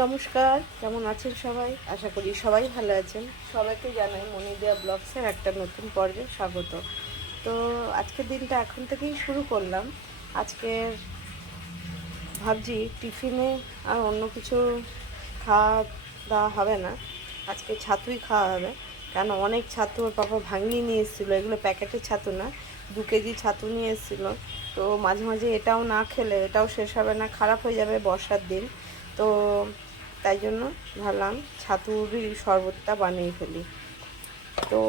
নমস্কার, কেমন আছেন সবাই? আশা করি সবাই ভালো আছেন। সবাইকে জানাই মনিদিয়া ব্লগসের একটা নতুন পর্বে স্বাগত। তো আজকের দিনটা এখন থেকেই শুরু করলাম। আজকের ভাবছি টিফিনে আর অন্য কিছু খাওয়া দাওয়া হবে না। আজকে ছাতুই খাওয়া হবে। কেন? অনেক ছাতু ওর পাপা ভাঙনি নিয়ে এসেছিল। এগুলো প্যাকেটের ছাতু না। দু কেজি ছাতু নিয়ে এসেছিল। তো মাঝে মাঝে এটাও না খেলে এটাও শেষ হবে না। খারাপ হয়ে যাবে বর্ষার দিন। তো তাই জন্য ভাবলাম ছাতুরই শরবতটা বানিয়ে ফেলি। তো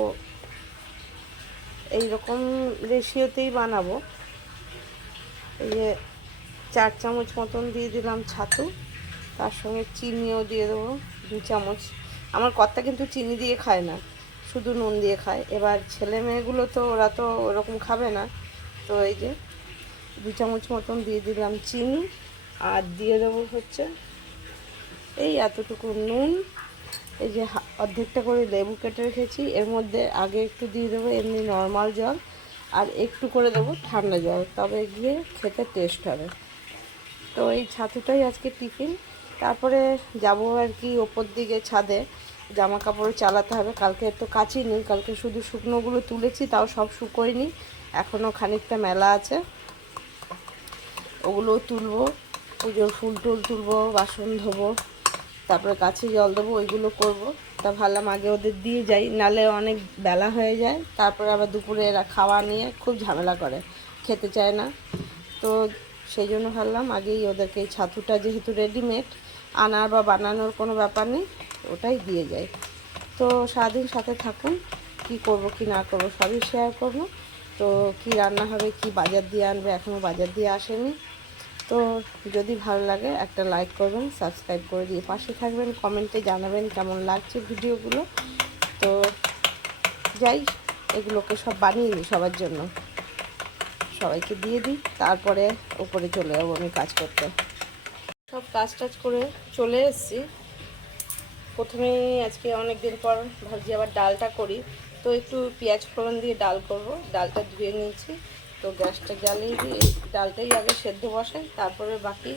এই রকম রেশিওতেই বানাবো। এই যে চার চামচ মতন দিয়ে দিলাম ছাতু, তার সঙ্গে চিনিও দিয়ে দেবো দু চামচ। আমার কর্তা কিন্তু চিনি দিয়ে খায় না, শুধু নুন দিয়ে খায়। এবার ছেলে মেয়েগুলো তো ওরা তো ওরকম খাবে না। তো এই যে দু চামচ মতন দিয়ে দিলাম চিনি, আর দিয়ে দেবো হচ্ছে এই এতটুকু নুন, এই যে অর্ধেকটা করে লেবু কেটে রেখেছি। এর মধ্যে আগে একটু দিয়ে দেবো, এমনি নর্মাল জল, আর একটু করে দেবো ঠান্ডা জল, তবে গিয়ে খেতে টেস্ট হবে। তো এই ছাতুটাই আজকে টিফিন তারপরে যাব আর কি ওপর দিকে ছাদে। জামা কাপড় চালাতে হবে। কালকে তো কাচিনি কালকে শুধু শুকনোগুলো তুলেছি, তাও সব শুকোয়নি। এখনও খানিকটা মেলা আছে। ওগুলোও তুলবো, পুজোর ফুল টুল তুলবো, বাসন ধোবো। তারপরে গাছে জল দেবো, ওইগুলো করব। তা ভাবলাম আগে ওদের দিয়ে যাই, নালে অনেক বেলা হয়ে যায়। তারপরে আবার দুপুরে এরা খাওয়া নিয়ে খুব ঝামেলা করে, খেতে চায় না। তো সেই জন্য ভাবলাম আগেই ওদেরকে এই ছাতুটা যেহেতু রেডিমেড আনার বা বানানোর কোনো ব্যাপার নেই, ওটাই দিয়ে যাই। তো সারাদিন সাথে থাকুন, কি করব, কি না করব, সবই শেয়ার করব। তো কি রান্না হবে, কি বাজার দিয়ে আনবে এখনও বাজার দিয়ে আসেনি। তো যদি ভালো লাগে, একটা লাইক করবেন সাবস্ক্রাইব করে দিয়ে পাশে থাকবেন কমেন্টে জানাবেন কেমন লাগছে ভিডিওগুলো। তো যাই, এগুলোকে সব বানিয়ে দিই সবার জন্য। সবাইকে দিয়ে দিই, তারপরে উপরে চলে যাব আমি কাজ করতে। সব কাজ টাজ করে চলে এসেছি। প্রথমেই আজকে অনেক দিন পর ভাবছি আবার ডালটা করি। তো একটু পেঁয়াজ ফোড়ন দিয়ে ডাল করব। ডালটা ধুয়ে নিয়েছি। তো গ্যাসটা জ্বালিয়ে দিয়ে ডালটাই আগে সেদ্ধ বসাই, তারপরে বাকি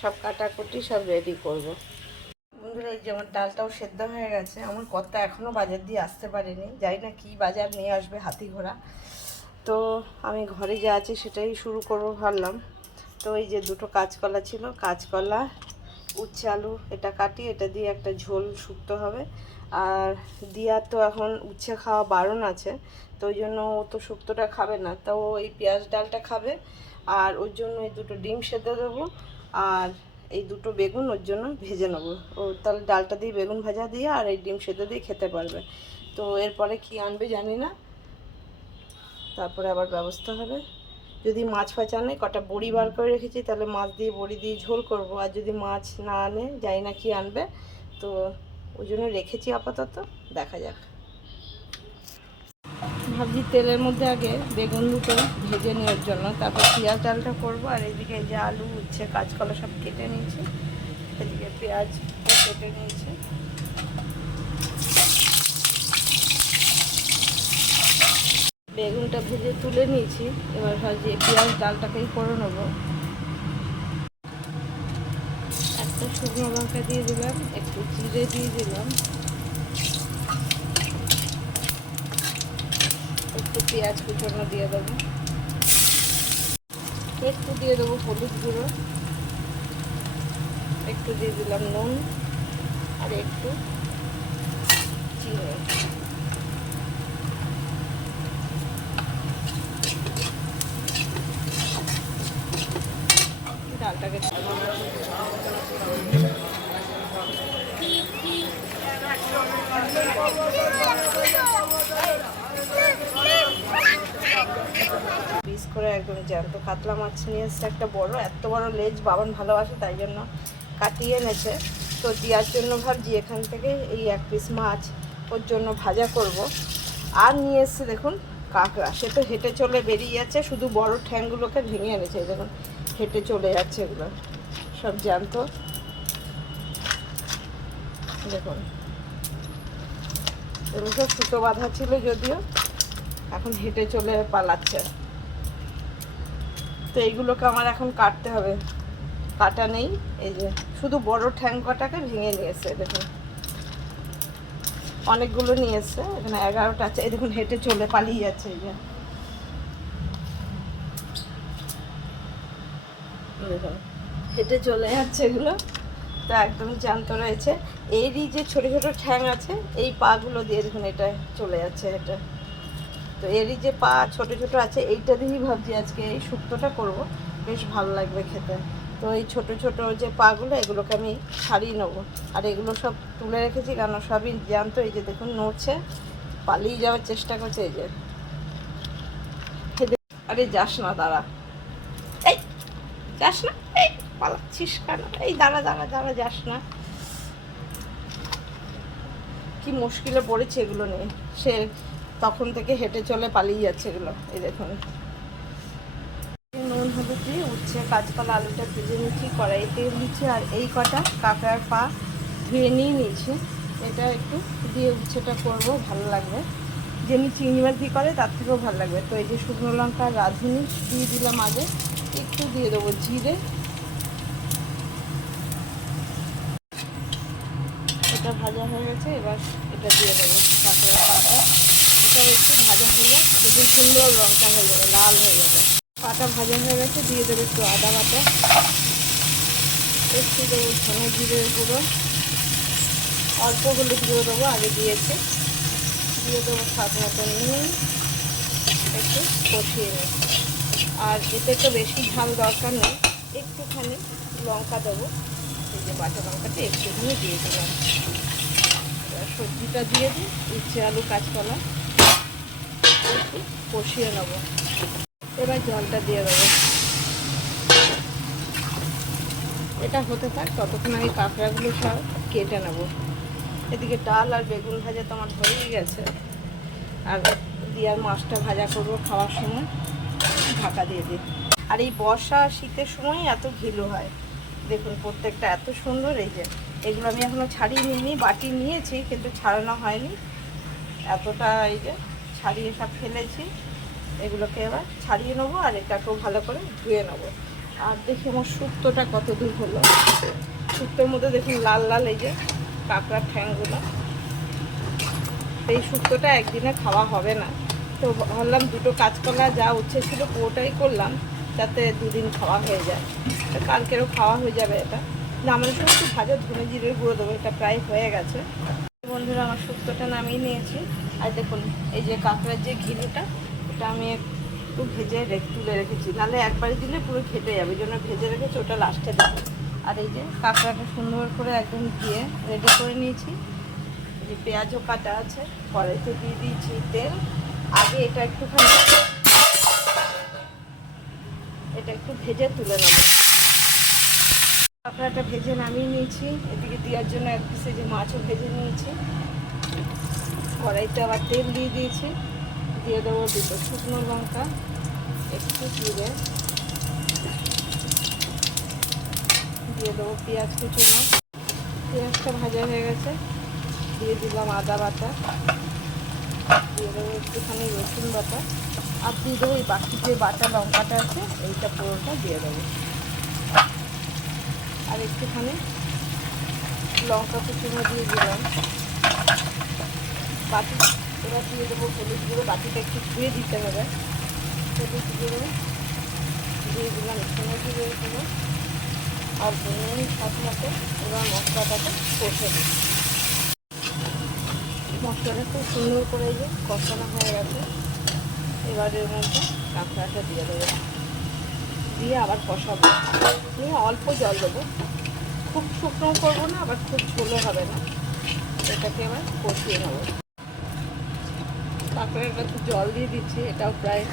সব কাটাকুটি সব রেডি করব। বন্ধুরা, এই যে আমার ডালটাও সেদ্ধ হয়ে গেছে। আমার কর্তা এখনও বাজার দিয়ে আসতে পারেনি। জানি না কি বাজার নিয়ে আসবে হাতি ঘোড়া তো আমি ঘরে যা আছে সেটাই শুরু করব ভাবলাম। তো এই যে দুটো কাঁচকলা ছিল, কাঁচকলা উচ্ছে আলু, এটা কাটি, এটা দিয়ে একটা ঝোল শুকতে হবে। আর দিয়া তো এখন উচ্ছে খাওয়া বারণ আছে, তো ওই জন্য ও তো শুক্তোটা খাবে না। তো ও এই পেঁয়াজ ডালটা খাবে, আর ওর জন্য এই দুটো ডিম সেদ্ধ দেবো, আর এই দুটো বেগুন ওর জন্য ভেজে নেব। ও তাহলে ডালটা দিয়ে বেগুন ভাজা দিয়ে আর এই ডিম সেদ্ধ দিয়ে খেতে পারবে। তো এরপরে কি আনবে জানি না, তারপরে আবার ব্যবস্থা হবে। যদি মাছ ফাছ আনে কটা বড়ি বার করে রেখেছি, তাহলে মাছ দিয়ে বড়ি দিয়ে ঝোল করব। আর যদি মাছ না আনে যাই না কি আনবে। তো ওই জন্য রেখেছি আপাতত, দেখা যাক। ভাবছি তেলের মধ্যে আগে বেগুন দুটো ভেজে নেওয়ার জন্য, তারপর পেঁয়াজ ডালটা করব, আর এদিকে যে আলু, উচ্ছে, কাঁচকলা সব কেটে নিয়েছি। এদিকে পেঁয়াজ কেটে নিয়েছি। বেগুনটা ভেজে তুলে নিয়েছি। এবার ভাজি পেঁয়াজ ডালটাকেই করে নেব। একটা শুকনো লঙ্কা দিয়ে দিলাম, একটু জিরে দিয়ে দিলাম। একটু পেঁয়াজ কুচনো দিয়ে দেবো। একটু দিয়ে দেবো হলুদ গুঁড়ো। একটু দিয়ে দিলাম নুন। আর একটু চিনি ডালটাকে পিস করে একদম জ্যান্ত কাতলা মাছ নিয়ে এসছে একটা বড়, এত বড় লেজ বাবান ভালোবাসে, তাই জন্য কাটিয়ে এনেছে। তো দেওয়ার জন্য ভাবছি এখান থেকে এই এক পিস মাছ ওর জন্য ভাজা করব। আর নিয়ে এসছে দেখুন, কাঁকড়া। সে তো হেঁটে চলে বেরিয়ে যাচ্ছে, শুধু বড় ঠ্যাংগুলোকে ভেঙে এনেছে দেখুন। হেঁটে চলে যাচ্ছে এগুলো। সব জ্যান্ত। দেখুন। এগুলো সব সুতো বাঁধা ছিল যদিও, এখন হেঁটে চলে পালাচ্ছে। তো এইগুলোকে আমার এখন কাটতে হবে। কাটা নেই, এই যে শুধু বড় ঠ্যাং কটাকে ভেঙে নিয়েছে, দেখুন। অনেকগুলো নিয়েছে, এখানে এগারোটা আছে। এই দেখুন, হেঁটে চলে পালিয়ে যাচ্ছে এই যে। হেঁটে চলে যাচ্ছে এগুলো। তো একদম জ্যান্ত রয়েছে। এরই যে ছোট ছোট ঠ্যাং আছে, এই পাগুলো দিয়ে দেখুন এটা চলে যাচ্ছে এটা তো এরই যে পা ছোট ছোট আছে, এইটা দিয়েই ভাবছি আজকে এই শুক্তোটা করব। বেশ ভালো লাগবে খেতে। তো এই ছোট ছোট যে পাগুলো, এগুলোকে আমি ছাড়িয়ে নেব। আর এগুলো সব তুলে রেখেছি কারণ সবই জ্যান্ত, এই যে দেখুন নড়ছে, পালিয়ে যাওয়ার চেষ্টা করছে এই যে। আরে যাস না এই যাস না, এই পালাচ্ছিস কেন? এই দাঁড়া দাঁড়া দাঁড়া, যাস না। কি মুশকিলে পড়েছে এগুলো নিয়ে। সে তখন থেকে হেঁটে চলে পালিয়ে যাচ্ছে এগুলো, এই দেখুন। নুন, হলুদ দিয়ে উচ্ছে, কাঁচকলা, আলুটা ভেজে নিচ্ছি কড়াইতে দিচ্ছি, আর এই কটা কাঁকড়ার পা ধুয়ে নিয়ে নিয়েছি এটা একটু দিয়ে উচ্ছেটা করব, ভালো লাগবে। যেমনি চিংড়ি মাছ দিয়ে করে, তার থেকেও ভালো লাগবে। তো এই যে শুকনো লঙ্কা রাঁধুনি, দিয়ে দিলাম আগে। একটু দিয়ে দেবো জিরে। এটা ভাজা হয়ে গেছে, এবার এটা দিয়ে দেবো কাঁকড়ার পাটা এটা একটু ভাজা যাক, দেখুন সুন্দর লঙ্কা হয়ে যাবে, লাল হয়ে যাবে। পাটা ভাজা হয়ে গেছে, দিয়ে দেবে একটু আদা বাটা। একটু দেবো ধনে জিরের গুঁড়ো। অল্প হলুদ গুঁড়ো দেবো, আগে দিয়েছে। দিয়ে দেবো স্বাদ মতো নুন, একটু কষিয়ে নেব আর এতে তো বেশি ঝাল দরকার নেই। একটুখানি লঙ্কা দেবো। এই যে বাটা লঙ্কাটা একটুখানি দিয়ে দিলাম। সবজিটা দিয়ে দিই, উচ্ছে আলু কাঁচকলা। একটু কষিয়ে নেব। এবার জলটা দিয়ে দেবো। এটা হতে থাক, ততক্ষণ আমি কাঁকড়াগুলো সব কেটে নেব। এদিকে ডাল আর বেগুন ভাজা তো আমার হয়েই গেছে। আর দিয়ার মাছটা ভাজা করব খাওয়ার সময়। ঢাকা দিয়ে দিই। আর এই বর্ষা শীতের সময় এত ঘিলু হয়। দেখুন, প্রত্যেকটা এত সুন্দর এই যে। এগুলো আমি এখনও ছাড়িয়ে নিইনি, বাটি নিয়েছি, কিন্তু ছাড়ানো হয়নি। এতটা এই যে ছাড়িয়ে সব ফেলেছি। এগুলোকে এবার ছাড়িয়ে নেব আর এটাকেও ভালো করে ধুয়ে নেব। আর দেখি আমার শুক্তোটা কত দূর হলো। শুক্তোর মধ্যে দেখুন লাল লাল এই যে কাঁকড়ার ঠ্যাংগুলো। এই শুক্তোটা একদিনে খাওয়া হবে না। তো ভাবলাম দুটো কাঁচকলা যা উচ্ছে ছিল পুরোটাই করলাম, যাতে দুদিন খাওয়া হয়ে যায়। তো কালকেরও খাওয়া হয়ে যাবে এটা। আমাদের সঙ্গে একটু ভাজা ধনে জিরের গুঁড়ো দেবো, এটা প্রায় হয়ে গেছে। বন্ধুরা, আমার শুক্তোটা নামিয়ে নিয়েছি। আর দেখুন, এই যে কাঁকড়ার যে ঘিলুটা, এটা আমি একটু ভেজে রেখে তুলে রেখেছি। নাহলে একবারে দিলে পুরো ঘেটে যাবে জন্য ভেজে রেখেছি, ওটা লাস্টে দেবো। আর এই যে কাঁকড়াটা সুন্দর করে একদম দিয়ে রেডি করে নিয়েছি। যে পেঁয়াজও কাটা আছে, কড়াইতে দিয়ে দিয়েছি তেল। আগে এটা একটুখানি এটা একটু ভেজে তুলে নেব। কাঁকড়াটা ভেজে নামিয়ে নিয়েছি। এদিকে দেওয়ার জন্য এক পিসে যে মাছও ভেজে নিয়েছি। কড়াইতে আবার তেল দিয়ে দিয়েছি। দিয়ে দেবো দুটো শুকনো লঙ্কা, একটু জিরে। দিয়ে দেবো পেঁয়াজ কুচুনো। পেঁয়াজটা ভাজা হয়ে গেছে। দিয়ে দিলাম আদা বাটা। দিয়ে দেবো একটুখানি রসুন বাটা। আর দিয়ে দেবো ওই বাকি যে বাটা লঙ্কাটা আছে, এইটা পুরোটা দিয়ে দেবো। আর একটুখানি লঙ্কা কুচুনো দিয়ে দিলাম। বাটি এবার দিয়ে দেবো, হলুদ গুঁড়ো। বাটিটা একটু ধুয়ে দিতে হবে। হলুদ গুঁড়ো দিয়ে দিলাম এখানে দিয়ে দেবো আর নুন সাত মতো এবার মশলাটাকে কষে দিই মশলাটা খুব সুন্দর করে যে কষানো হয়ে গেছে। এবার এর মধ্যে কাঁকড়াটা দিয়ে দেবো। দিয়ে আবার কষাবো। নিয়ে অল্প জল দেবো। খুব শুকনো করব না, আবার খুব ঝোলও হবে না। এটাকে এবার কষিয়ে নেব। কাঁকড়াটা একটু জল দিয়ে দিচ্ছি, এটাও প্রায়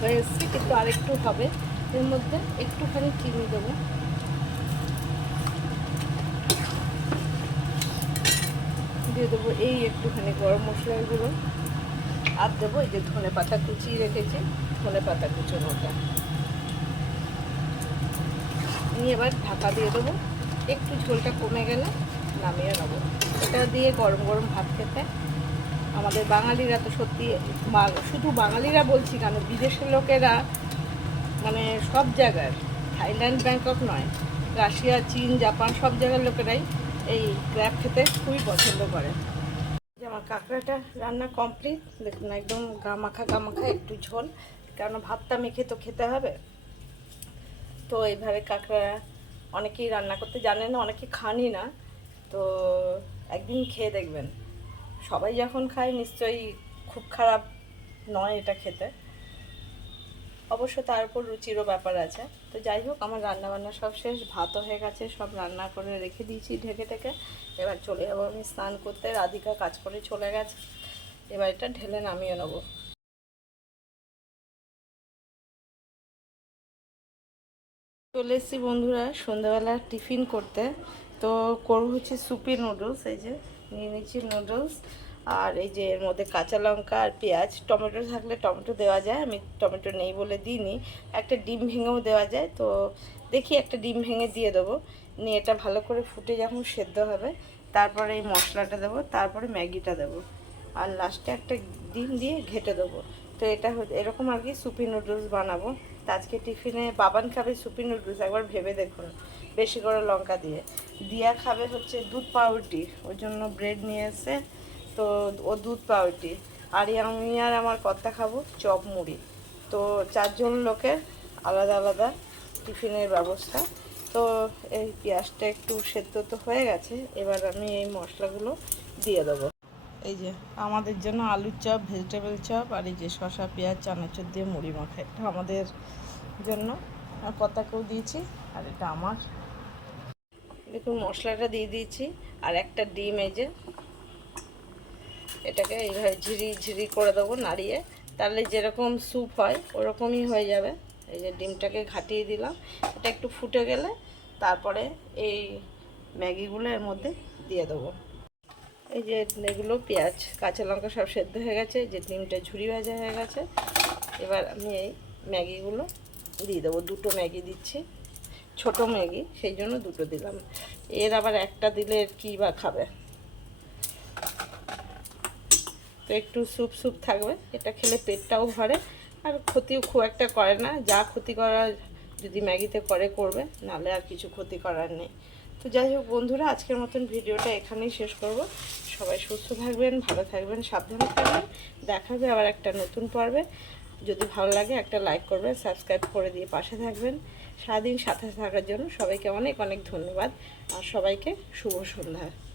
হয়ে এসছে, কিন্তু আরেকটু হবে। এর মধ্যে একটুখানি চিনি দেবো। দিয়ে দেবো এই একটুখানি গরম মশলার গুঁড়ো। আর দেবো এই যে ধনে পাতা কুচিয়ে রেখেছি, ধনে পাতা কুচোনোটা নিয়ে এবার ঢাকা দিয়ে দেবো। একটু ঝোলটা কমে গেলে নামিয়ে নেব। এটা দিয়ে গরম গরম ভাত খেতে। আমাদের বাঙালিরা তো সত্যি শুধু বাঙালিরা বলছি কেন, বিদেশের লোকেরা মানে সব জায়গার থাইল্যান্ড, ব্যাংকক নয়, রাশিয়া, চীন, জাপান সব জায়গার লোকেরাই এই ক্র্যাব খেতে খুবই পছন্দ করে। যে আমার কাঁকড়াটা রান্না কমপ্লিট দেখুন একদম গা মাখা গা মাখা একটু ঝোল কারণ ভাতটা মেখে তো খেতে হবে। তো এইভাবে কাঁকড়া অনেকেই রান্না করতে জানে না, অনেকে খানি না। তো একদিন খেয়ে দেখবেন। সবাই যখন খায়, নিশ্চয়ই খুব খারাপ নয় এটা খেতে। অবশ্য তার উপর রুচিরও ব্যাপার আছে। তো যাই হোক, আমার রান্না বান্না সব শেষ, ভাতও হয়ে গেছে, সব রান্না করে রেখে দিয়েছি ঢেকে ঢেকে এবার চলে যাব আমি স্নান করতে, রাধিকা কাজ করে চলে গেছে। এবার এটা ঢেলে নামিয়ে নেব। চলে এসেছি বন্ধুরা সন্ধ্যাবেলা টিফিন করতে। তো করব হচ্ছে সুপি নুডলস, এই যে নিয়ে নিচ্ছি নুডলস। আর এই যে এর মধ্যে কাঁচা লঙ্কা আর পেঁয়াজ, টমেটো থাকলে টমেটো দেওয়া যায়, আমি টমেটো নেই বলে দিইনি। একটা ডিম ভেঙেও দেওয়া যায়, তো দেখি একটা ডিম ভেঙে দিয়ে দেবো। নিয়ে এটা ভালো করে ফুটে যখন সেদ্ধ হবে, তারপরে এই মশলাটা দেবো, তারপরে ম্যাগিটা দেবো। আর লাস্টে একটা ডিম দিয়ে ঘেটে দেবো। তো এটা এরকম আর কি সুপি নুডলস বানাবো। তো আজকে টিফিনে বাবান খাবে সুপি নুডলস, একবার ভেবে দেখুন, বেশি করে লঙ্কা দিয়ে। দিয়া খাবে হচ্ছে দুধ পাউরুটি, ওই জন্য ব্রেড নিয়ে এসে তো ও দুধ পাউরুটি। আর আমি আর আমার কর্তা খাব চপ মুড়ি। তো চারজন লোকের আলাদা আলাদা টিফিনের ব্যবস্থা। তো এই পেঁয়াজটা একটু সেদ্ধ তো হয়ে গেছে, এবার আমি এই মশলাগুলো দিয়ে দেবো। এই যে আমাদের জন্য আলুর চপ ভেজিটেবল চপ, আর এই যে শসা, পেঁয়াজ, চানাচুর দিয়ে মুড়ি মাখা। এটা আমাদের জন্য। আর কতাকেও দিয়েছি, আর এটা আমার। দেখুন, মশলাটা দিয়ে দিয়েছি, আর একটা ডিম এই যে এটাকে এইভাবে ঝিরি ঝিরি করে দেবো নাড়িয়ে। তাহলে যেরকম স্যুপ হয়, ওরকমই হয়ে যাবে। এই যে ডিমটাকে ঘাটিয়ে দিলাম। এটা একটু ফুটে গেলে তারপরে এই ম্যাগিগুলো এর মধ্যে দিয়ে দেবো। এই যে এগুলো পেঁয়াজ, কাঁচা লঙ্কা সব সেদ্ধ হয়ে গেছে। যে ডিমটা ঝুড়ি ভাজা হয়ে গেছে। এবার আমি এই ম্যাগিগুলো দিয়ে দেবো। দুটো ম্যাগি দিচ্ছি। ছোট ম্যাগি, সেই জন্য দুটো দিলাম। এর আবার একটা দিলে কী বা খাবে? তো একটু স্যুপ স্যুপ থাকবে। এটা খেলে পেটটাও ভরে। আর ক্ষতিও খুব একটা করে না। যা ক্ষতি করার যদি ম্যাগিতে করে, করবে। নালে আর কিছু ক্ষতি করার নেই। তো যাই হোক বন্ধুরা, আজকের মতন ভিডিওটা এখানেই শেষ করব। সবাই সুস্থ থাকবেন, ভালো থাকবেন, সাবধানে থাকবেন। দেখা হবে আবার একটা নতুন পর্বে। যদি ভালো লাগে একটা লাইক করবেন, সাবস্ক্রাইব করে দিয়ে পাশে থাকবেন। সারাদিন সাথে থাকার জন্য সবাইকে অনেক অনেক ধন্যবাদ। আর সবাইকে শুভ সন্ধ্যা।